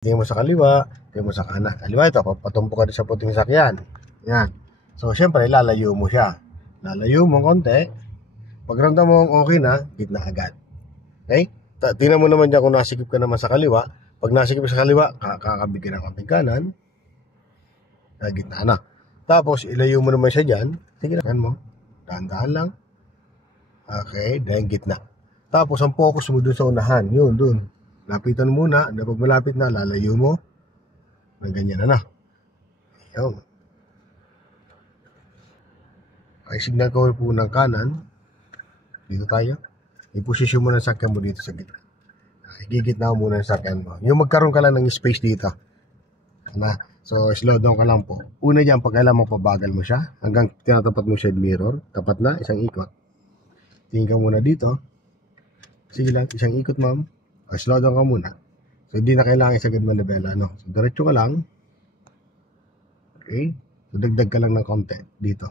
Tingin mo sa kaliwa, tingin mo sa kanan. Kaliwa ito, patumpo ka sa puting sakyan. Yan. So, syempre, lalayo mo siya. Lalayo mo konti. Pag ramdam mo okay na, gitna agad. Okay? Tingnan mo naman dyan kung nasikip ka naman sa kaliwa. Pag nasikip sa kaliwa, kakabig ka ng kaping kanan. Gitna na. Tapos, ilayo mo naman siya dyan. Sige na, mo. Dahan-dahan lang. Okay, dahil gitna. Tapos, ang focus mo dun sa unahan. Yun, dun. Lapitan muna, na pag malapit na, lalayo mo, ng ganyan na. Ayun. Ay, signal ko po ng kanan. Dito tayo. I-position mo ng sakyan mo dito sa gitna. Igigitna mo muna ng sakyan mo. Yung magkaroon ka lang ng space dito. So, slow down ka lang po. Una dyan, pag kailangan mo, pabagal mo siya. Hanggang tinatapat mo side mirror. Tapat na, isang ikot. Tingin ka muna dito. Sige lang, isang ikot ma'am. Slow down ka muna. So, hindi na kailangan isagad manibela, no? So, diretso ka lang. Okay? So, dagdag ka lang ng konti dito.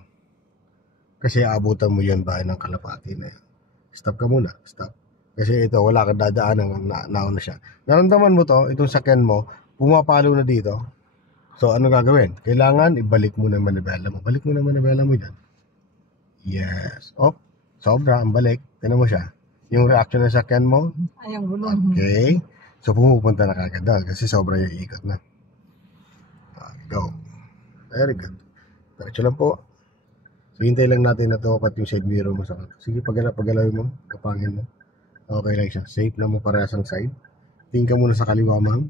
Kasi aabutan mo yun ba ng kalapati na yun. Stop ka muna. Stop. Kasi ito, wala kang dadaan nauna siya. Naramdaman mo to, itong sakyan mo, pumapalo na dito. So, ano gagawin? Kailangan ibalik mo na manibela mo. Balik mo na manibela mo dyan. Yes. Oh, sobra, ang balik. Tignan mo siya. Yung reaction ng sakyan mo. Ayang gulong. Okay. So, pumupunta na kagad doon kasi sobra yung ikot na. Go. Very good. Diretso lang po. So, hintay lang natin na tumapat yung side mirror mo sa kanan. Sige, paggalawin mo. Kapangin mo. Okay lang siya. Safe na mo parehas ang side. Tingin ka muna sa kaliwa, ma'am.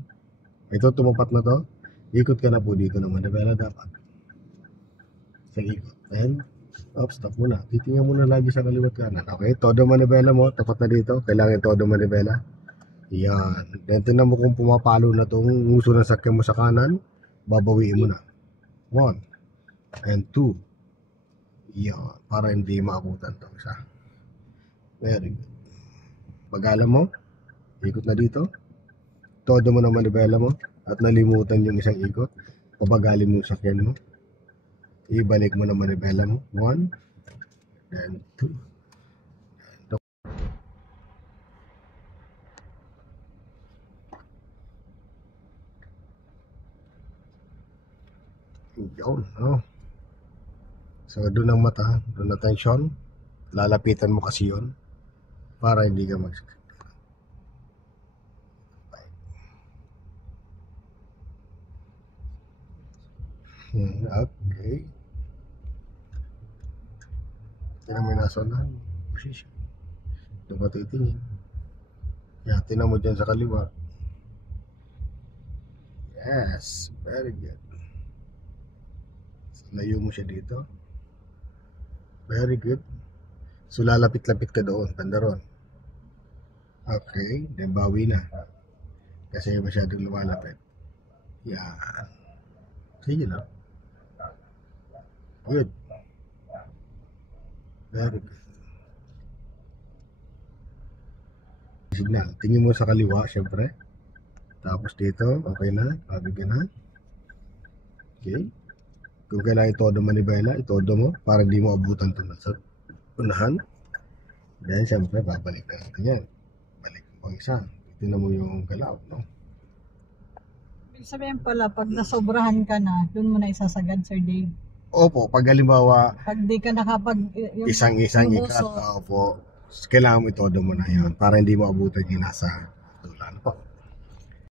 Ito, tumapat na to. Ikot ka na po dito naman. Manibela dapat. Sa ikot. And, stop muna. Titingnan muna lagi sa kaliwat kanan. Okay, todo manibela mo. Tapat na dito. Kailangan todo manibela. Yan. Then, tingnan mo kung pumapalo na tong nguso ng sakyan mo sa kanan. Babawiin mo na. 1 and 2. Yan. Para hindi maabutan to isa. Very good. Pag-alam mo, ikot na dito. Todo mo na manibela mo. At nalimutan yung isang ikot. Pabagalin mo yung sakyan mo. Ibalik mo na manibela mo. 1 and 2. Yun, no? So, doon ang mata, doon na tension. Lalapitan mo kasi yun para hindi ka magsakit. Okay. Tinan mo yung nasa unahan. Position. Doon ka titingin. Yeah, tinan mo dyan sa kaliwa. Yes, very good. So, layo mo siya dito. Very good. So, lalapit-lapit ka doon, banda ron. Okay, then bawi na. Kasi masyadong lumalapit. Yan. Sige lang. Good. Very good. Signal. Tingin mo sa kaliwa, syempre. Tapos dito, okay na. Pabigyan na. Okay. Kung kailangan itodo manibela, itodo mo para hindi mo abutan ito sa unahan. Then, syempre, babalik na natin yan. Balik mo isa. Tingnan mo yung galaw, no? Sabihin pala, pag nasobrahan ka na, doon mo na isasagad, Sir Dave. Opo, pag halimbawa, Pag di ka nakapag... isang-isang ikat, opo, kailangan mo itodo mo na yun para hindi mo abutan yung nasa tulan po.